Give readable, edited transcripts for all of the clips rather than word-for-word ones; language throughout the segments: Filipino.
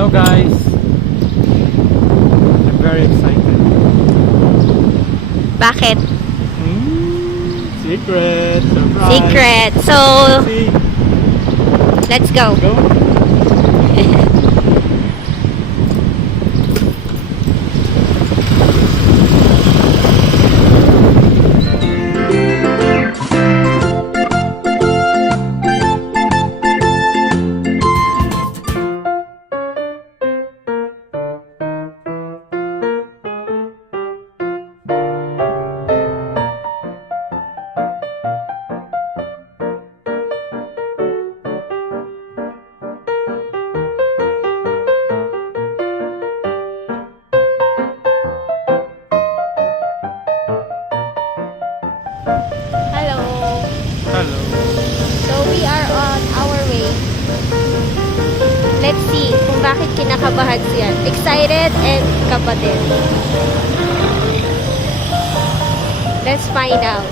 Hello guys, I'm very excited. Bakit? Secret, surprise. Secret. So, See, let's go. go. Hello. Hello. So, we are on our way. Let's see kung bakit kinakabahan siya. Excited and kaba din. Let's find out.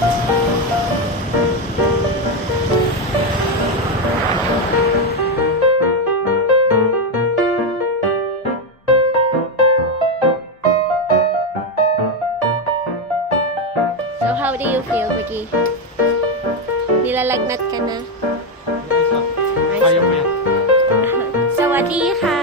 So, how do you feel, Bagi? Nilalagnat ka na? Kaya mo yan. สวัสดีค่ะ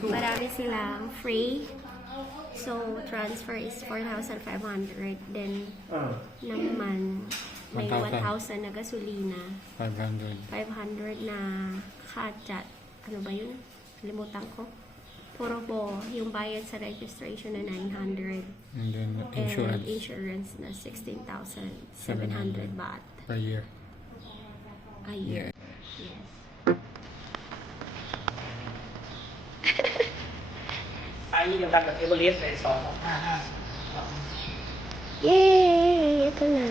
Marami silang free. So, transfer is 4,500. Then, naman, may 1,000 na gasolina. 500. 500 na kajat. Ano ba yun? Limutan ko. Puro po, yung bayad sa registration na 900. And then And insurance na 16,700 baht. per year. A year. Yeah. Yes. Anh đi đặt cái Everest về 255 Yay! Ito na.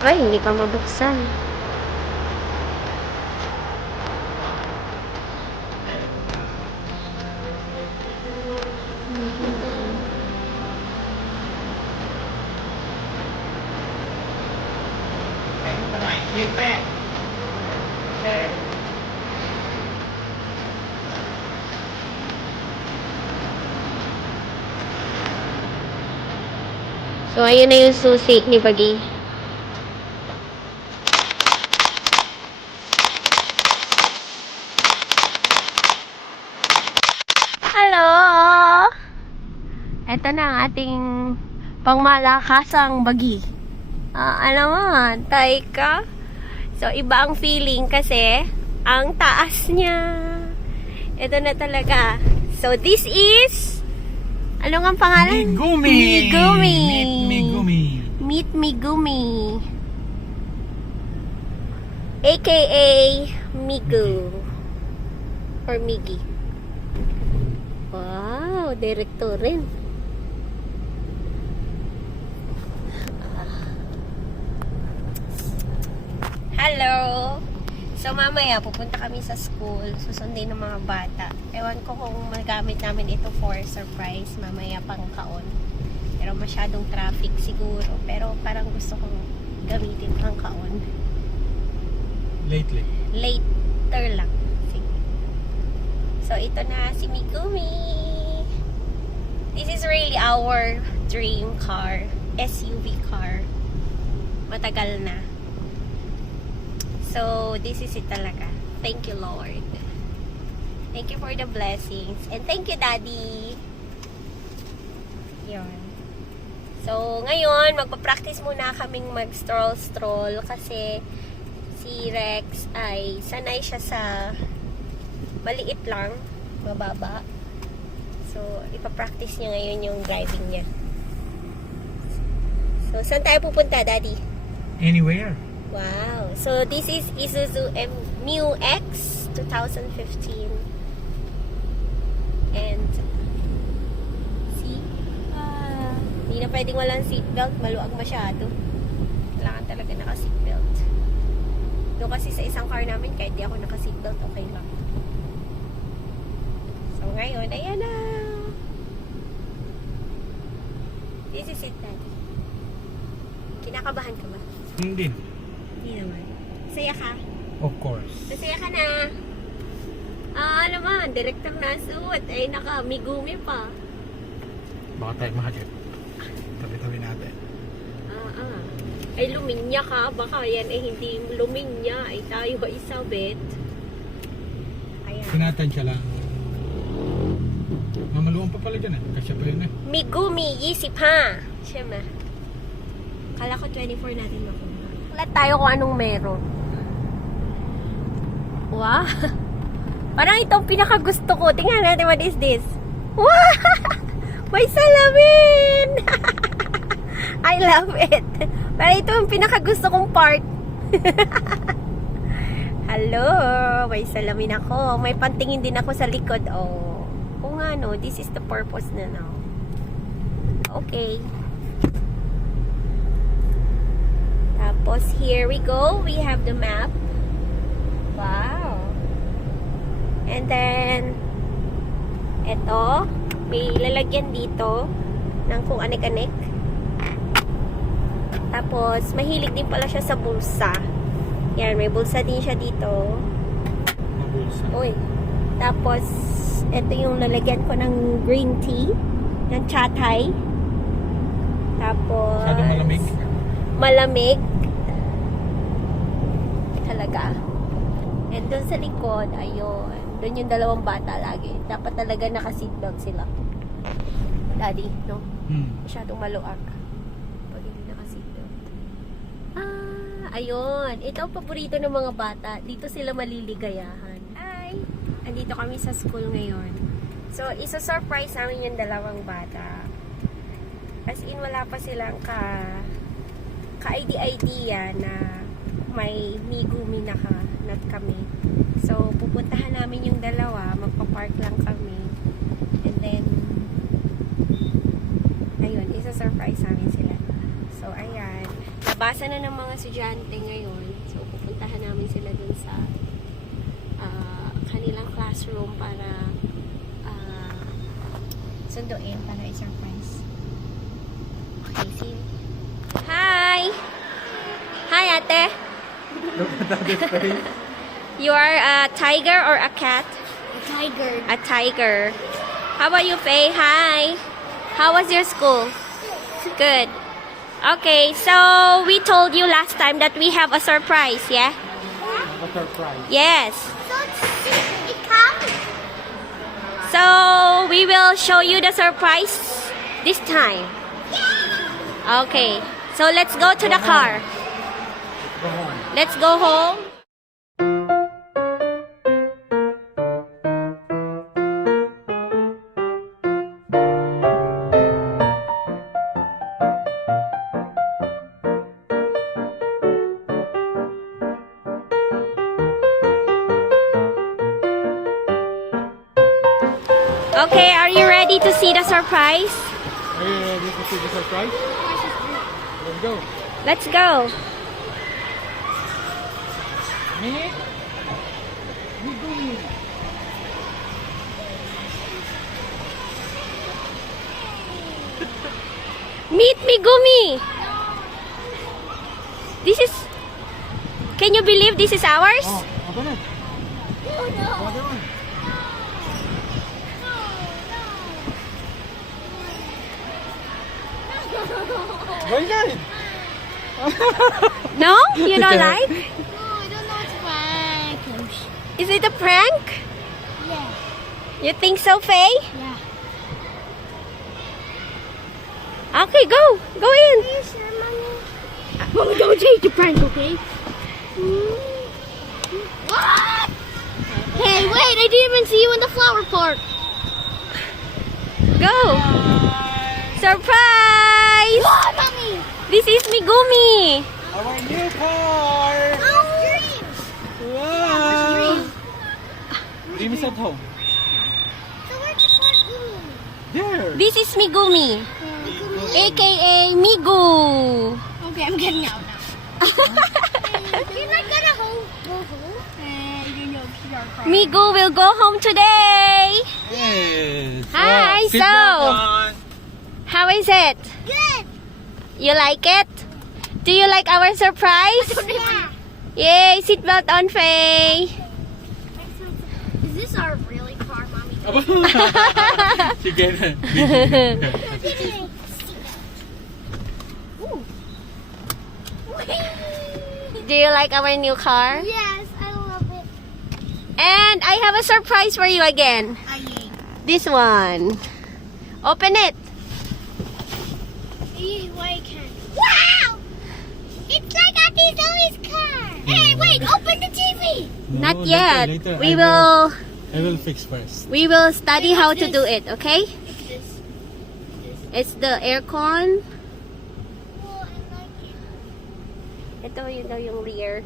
Ay, hindi pa mabuksan. Cái này như vẽ. So, ayun na yung susi ni Bagi. Hello! Ito na ang ating pangmalakasang Bagi. Ano mo, tay ka? So, iba ang feeling kasi ang taas niya. Ito na talaga. So, this is... Ano nga ang pangalan? Megumi! Megumi! Meet Megumi! Meet Megumi. AKA Migu. Or Migi. Wow, director rin. Hello! So, mamaya, pupunta kami sa school. Susundin ng mga bata. Ewan ko kung magamit namin ito for surprise. Mamaya pang kaon. Pero masyadong traffic siguro. Pero parang gusto kong gamitin pang kaon. Lately. Later lang. Sige. So, ito na si Megumi. This is really our dream car. SUV car. Matagal na. So, this is it talaga. Thank you, Lord. Thank you for the blessings. And thank you, Daddy. Yun. So, ngayon, magpa-practice muna kaming mag-stroll kasi si Rex ay sanay siya sa maliit lang, mababa. So, ipapractice niya ngayon yung driving niya. So, saan tayo pupunta, Daddy? Anywhere. Wow. So, this is Isuzu MU-X 2015. And, see? Hindi na pwedeng walang seatbelt. Maluwag masyado. Kailangan talaga naka-seatbelt. Doon kasi sa isang car namin, kahit di ako naka-seatbelt, okay lang. So, ngayon, ayan na. This is it, Daddy. Kinakabahan ka ba? Hindi. Hindi naman. Saya ka? Of course. Masaya ka na. Naman, director na suot. Ay, naka-Megumi pa. Baka tayo mahagip. Tabi-tabi natin. Ay, luminya ka. Baka yan ay hindi luminya. Ay, tayo ay sabit. Ayan. Sinatansya lang. Mamaluan pa pala dyan eh. Kasya pa yun eh. Megumi, yisip ha. Siyema. Kala ko 24 natin makuha. Wala tayo kung anong meron. Wow. Parang itong pinakagusto ko. Tingnan natin, what is this? Wow! May salamin! I love it. Parang ito yung pinakagusto kong part. Hello! May salamin ako. May pantingin din ako sa likod. Oh. Kung ano, this is the purpose na now. Okay. Tapos, here we go. We have the map. Wow. And then, eto, may lalagyan dito ng kung anik-anik. Tapos, mahilig din pala siya sa bulsa. Yan, may bulsa din siya dito. Mabulsa. Uy. Tapos, eto yung lalagyan ko ng green tea, ng chatay. Tapos, Masyadong malamig. Malamig. Talaga. And doon sa likod, ayun. Doon yung dalawang bata lagi. Dapat talaga naka-seatbelt sila. Daddy, no? Masyadong maluag. Pag hindi naka-seatbelt. Ayun. Ito ang paborito ng mga bata. Dito sila maliligayahan. Hi! Andito kami sa school ngayon. So, isa-surprise namin yung dalawang bata. As in, wala pa silang ka-idea na may Megumi na kami. So, pupuntahan namin yung dalawa. Magpa-park lang kami. And then, ayun, isa-surprise namin sila. So, ayan. Nabasa na ng mga estudyante ngayon. So, pupuntahan namin sila dun sa kanilang classroom para sunduin para i-surprise. Okay, see you. Hi! Hi, ate! You are a tiger or a cat? A tiger. A tiger. How about you, Faye? Hi. How was your school? Good. Okay, so we told you last time that we have a surprise, yeah? A surprise. Yes. So it comes. So we will show you the surprise this time. Okay. So let's go to the car. Go home. Let's go home. Okay, are you ready to see the surprise? Are you ready to see the surprise? Let's go. Let's go. Me? Megumi. Meet Megumi. This is... Can you believe this is ours? Oh, open it. Oh no. Other one. Very good. No? You don't like? No, I don't know it's prank. Is it a prank? Yeah. You think so, Faye? Yeah. Okay, go. Go in. Yes, Mommy. Mommy, don't say it's a prank, okay? What? Hey, wait! I didn't even see you in the flower park. Go. Surprise! What, Mommy? This is Megumi. Our new car. Oh, green. Wow. Dream is at home. So where's the car going? There. This is Megumi, aka Migu. Okay, I'm getting out now. You're not gonna go home? You know, PR car. Migu will go home today. Yes. Hi, Sit so- down. How is it? Good. You like it? Do you like our surprise? Yeah. Yay! Seatbelt on, Faye. Is this our really car, Mommy? Sige na. Ooh. Do you like our new car? Yes, I love it. And I have a surprise for you again. This one. Open it. Why can't? Wow! It's like Auntie Zoe's car. Hey, wait! Open the TV. Not No, yet. later. We will I will fix first. study how to do it, okay? It's this. It's the aircon. Oh, I like it. Ito yun daw yung rear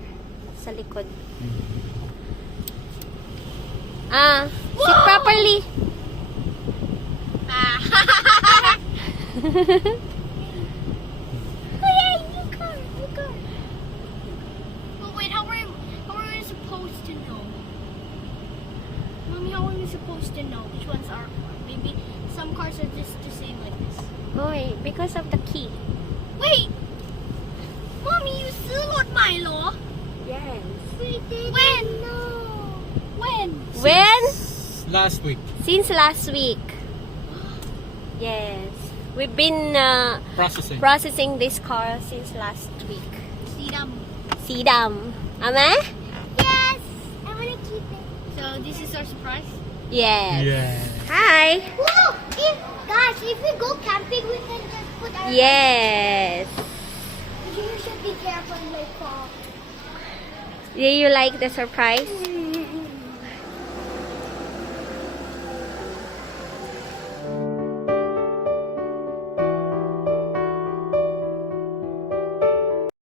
sa likod. Sit properly. Oh yeah, new car, new car. Oh wait, how are we supposed to know? Mommy, how are we supposed to know which ones are? Maybe some cars are just the same like this. Oy, because of the key. Wait, Mommy, you still not Milo? Yes. We didn't when? When? When? Last week. Since last week. Yes. We've been Processing. processing this car since last week. Sidam. Sidam. Ama? Yes, I want to keep it. So this is our surprise. Yes. Yeah. Hi. Whoa! Guys, if we go camping, we can just put our. Yes. You should be careful, like fall. Do you like the surprise?